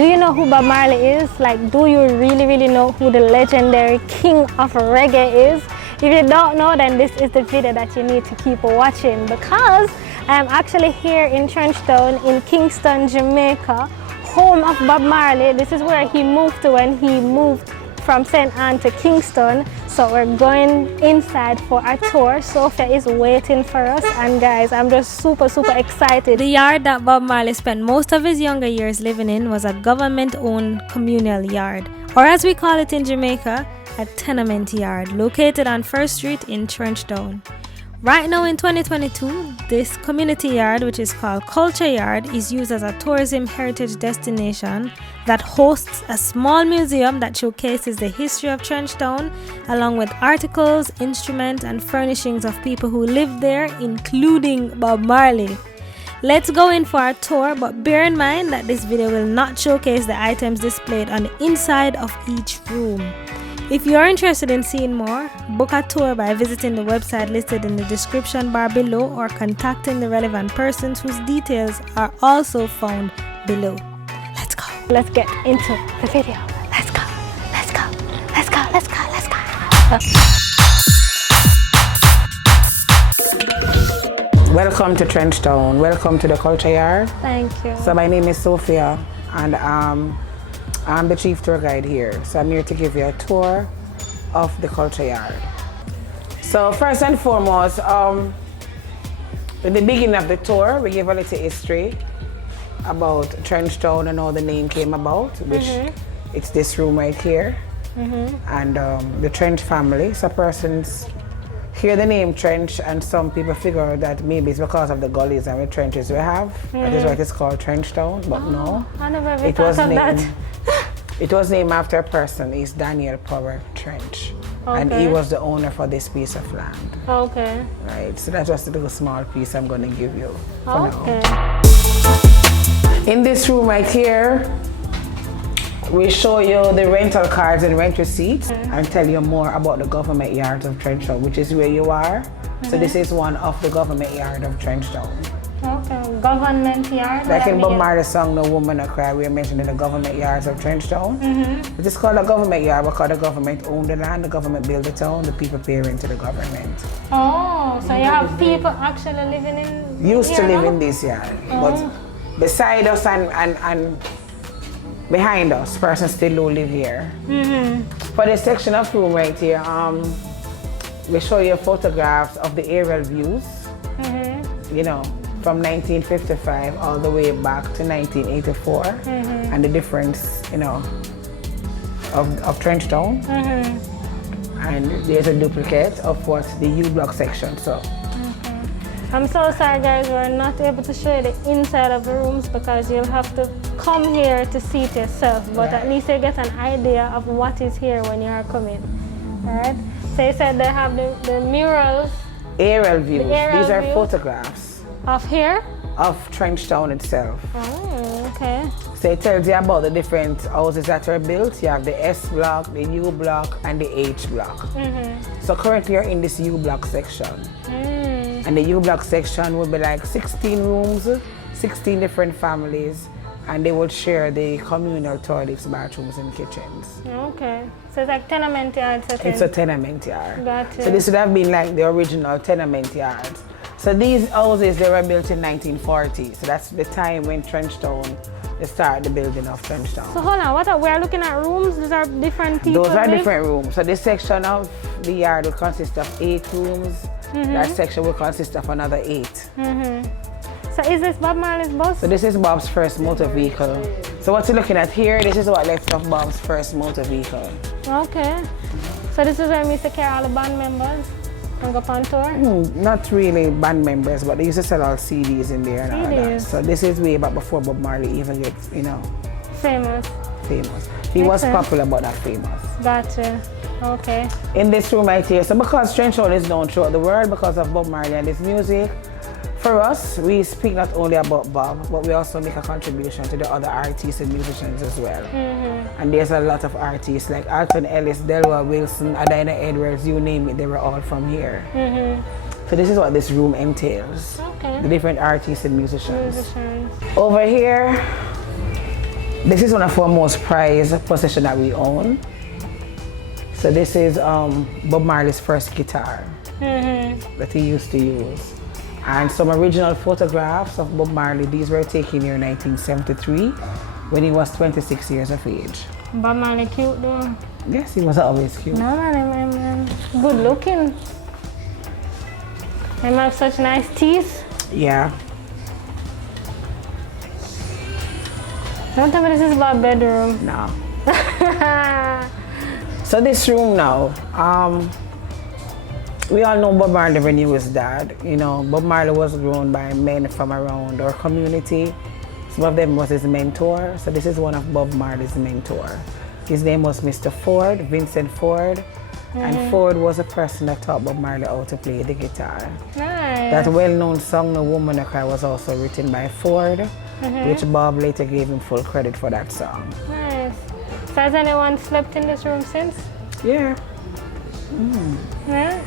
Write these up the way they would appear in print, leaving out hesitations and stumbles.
Do you know who Bob Marley is? Like, do you really know who the legendary king of reggae is? If you don't know, then this is the video that you need to keep watching, because I'm actually here in Trenchtown in Kingston, Jamaica, home of Bob Marley. This is where he moved to when he moved from St. Anne to Kingston. So we're going inside for a tour. Sophia is waiting for us, and guys, I'm just super excited. The yard that Bob Marley spent most of his younger years living in was a government-owned communal yard, or as we call it in Jamaica, a tenement yard, located on 1st Street in Trenchtown. Right now in 2022, this community yard, which is called Culture Yard, is used as a tourism heritage destination that hosts a small museum that showcases the history of Trenchtown, along with articles, instruments, and furnishings of people who lived there, including Bob Marley. Let's go in for a tour, but bear in mind that this video will not showcase the items displayed on the inside of each room. If you are interested in seeing more, book a tour by visiting the website listed in the description bar below or contacting the relevant persons whose details are also found below. Let's go. Let's get into the video. Let's go. Let's go. Let's go. Let's go. Let's go. Welcome to Trenchtown. Welcome to the Culture Yard. Thank you. So my name is Sophia, and I'm the chief tour guide here. So I'm here to give you a tour of the Culture Yard. So first and foremost, in the beginning of the tour, we give a little history about Trenchtown and how the name came about, which it's this room right here, and the Trench family. So persons hear the name Trench, and some people figure that maybe it's because of the gullies and the trenches we have. That is why it's called Trenchtown, but no. I never ever thought of that. It was named after a person. He's Daniel Power Trench, and he was the owner for this piece of land. Okay. Right, so that's just a little small piece I'm going to give you for Okay. now. In this room right here, we show you the rental cards and rent receipts and tell you more about the government yards of Trenchtown, which is where you are. So this is one of the government yard of Trenchtown. Okay, government yard. Like in Bob Marley's song, No Woman No Cry, we are mentioning the government yards of Trenchtown. It is called a government yard because the government owned the land, the government built the town, the people pay into the government. Oh, so you have people actually living in Used to live now? in this yard, but beside us and behind us, persons still do live here. For this section of room right here, we show you photographs of the aerial views, you know, from 1955 all the way back to 1984, and the difference, you know, of Trenchtown. And there's a duplicate of what the U block section. So. I'm so sorry guys, we're not able to show you the inside of the rooms because you'll have to come here to see it yourself, but at least you get an idea of what is here when you are coming. Alright? So you said they have the murals. Aerial views. These are views. Photographs. Of here? Of Trenchtown itself. Oh, okay. So it tells you about the different houses that are built. You have the S block, the U block, and the H block. So currently you're in this U block section. And the U block section will be like 16 rooms, 16 different families, and they will share the communal toilets, bathrooms, and kitchens. Okay. So it's like tenement yard setting. It's a tenement yard. Gotcha. So this would have been like the original tenement yards. So these houses, they were built in 1940. So that's the time when Trenchtown, they started the building of Trenchtown. So hold on, we are looking at rooms. These are different people. Those are different rooms. So this section of the yard will consist of 8 rooms. That section will consist of another 8. So is this Bob Marley's bus? So this is Bob's first motor vehicle. So what you're looking at here, this is what left of Bob's first motor vehicle. Okay. So this is where we used to carry all the band members and go on tour? Not really band members, but they used to sell all CDs in there and all that. So this is way back before Bob Marley even gets, you know, famous. He was popular but not famous. Gotcha. Okay. In this room right here, so because Trenchtown is known throughout the world because of Bob Marley and his music, for us, we speak not only about Bob, but we also make a contribution to the other artists and musicians as well. And there's a lot of artists like Alton Ellis, Delwa Wilson, Adina Edwards, you name it, they were all from here. So this is what this room entails. Okay. The different artists and musicians. Over here, This is one of our most prized possessions that we own. So this is Bob Marley's first guitar that he used to use. And some original photographs of Bob Marley, these were taken here in 1973 when he was 26 years of age. Bob Marley cute though. Yes, he was always cute. No, man. Good looking. He have such nice teeth. Yeah. Don't tell me this is Bob's bedroom. No. So this room now, we all know Bob Marley never knew his dad. You know, Bob Marley was grown by men from around our community. Some of them was his mentor. So this is one of Bob Marley's mentor. His name was Mr. Ford, Vincent Ford. And Ford was a person that taught Bob Marley how to play the guitar. Nice. That well-known song, No Woman No Cry, was also written by Ford, which Bob later gave him full credit for that song. Nice. So has anyone slept in this room since? Yeah. Yeah?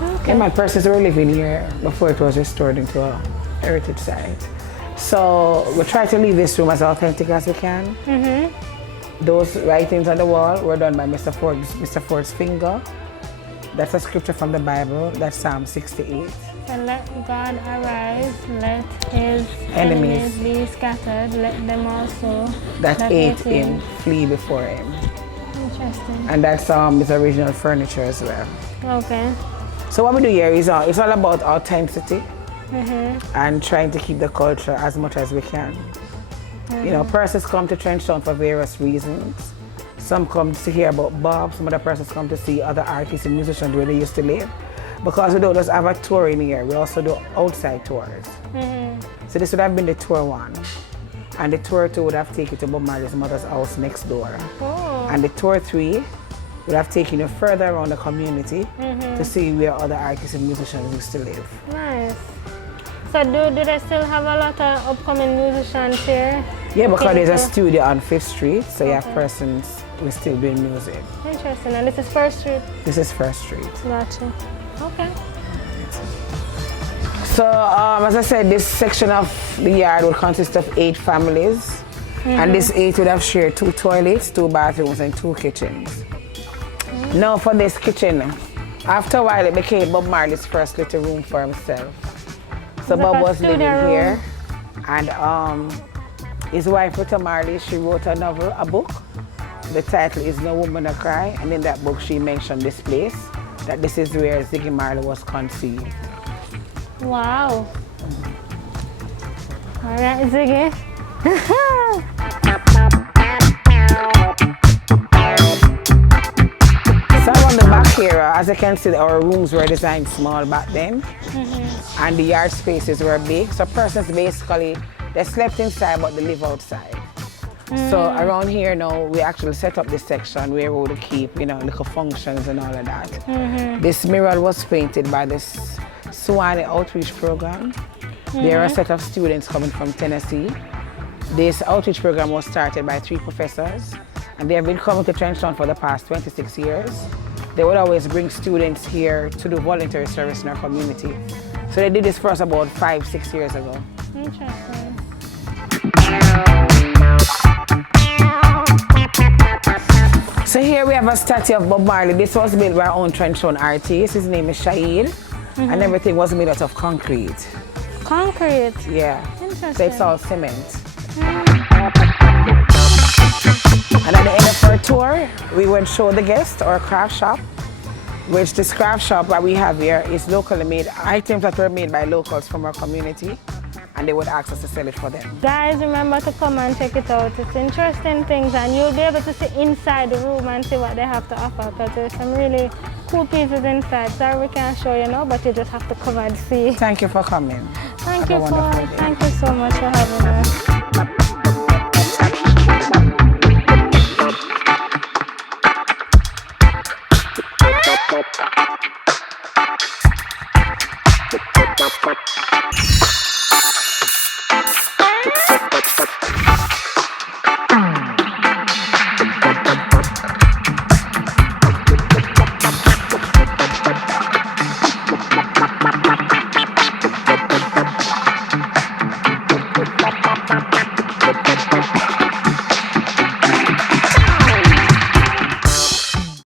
Okay. And my persons were living here before it was restored into a heritage site. So we try to leave this room as authentic as we can. Those writings on the wall were done by Mr. Ford's finger. That's a scripture from the Bible. That's Psalm 68. So let God arise, let his Enemies be scattered, let them also that hate him flee before him. Interesting. And that psalm is original furniture as well. Okay. So what we do here is it's all about authenticity and trying to keep the culture as much as we can. You know, persons come to Trenchtown for various reasons. Some come to hear about Bob, some other persons come to see other artists and musicians where they used to live. Because we don't just have a tour in here, we also do outside tours. So this would have been the tour 1. And the tour 2 would have taken you to Bob Marley's mother's house next door. And the tour 3 would have taken you further around the community to see where other artists and musicians used to live. Nice. So do they still have a lot of upcoming musicians here? Yeah, because there's a studio on 5th Street, so you have persons who are still doing music. Interesting. And this is 1st Street? This is 1st Street. Gotcha. Okay. So, as I said, this section of the yard would consist of 8 families. And this 8 would have shared 2 toilets, 2 bathrooms, and 2 kitchens. Now for this kitchen, after a while it became Bob Marley's first little room for himself. So Bob was living here, and his wife, Rita Marley, she wrote a novel, a book. The title is No Woman No Cry, and in that book she mentioned this place, that this is where Ziggy Marley was conceived. Wow. All right, Ziggy. So on the back here, as you can see, our rooms were designed small back then, and the yard spaces were big. So persons basically, they slept inside but they live outside. So around here now, we actually set up this section where we would keep, you know, little functions and all of that. This mural was painted by this Swanee Outreach Program. There are a set of students coming from Tennessee. This outreach program was started by 3 professors, and they have been coming to Trenchtown for the past 26 years. They would always bring students here to do voluntary service in our community. So they did this for us about 5-6 years ago. Interesting. So here we have a statue of Bob Marley. This was built by our own Trenchtown artist. His name is Shahid, and everything was made out of concrete. Concrete? Yeah. Interesting. So it's all cement. And at the end of our tour, we would show the guests our craft shop, which this craft shop that we have here is locally made items that were made by locals from our community, and they would ask us to sell it for them. Guys, remember to come and check it out. It's interesting things, and you'll be able to see inside the room and see what they have to offer, because there's some really cool pieces inside. Sorry we can't show you now, but you just have to come and see. Thank you for coming. Thank you so much for having us.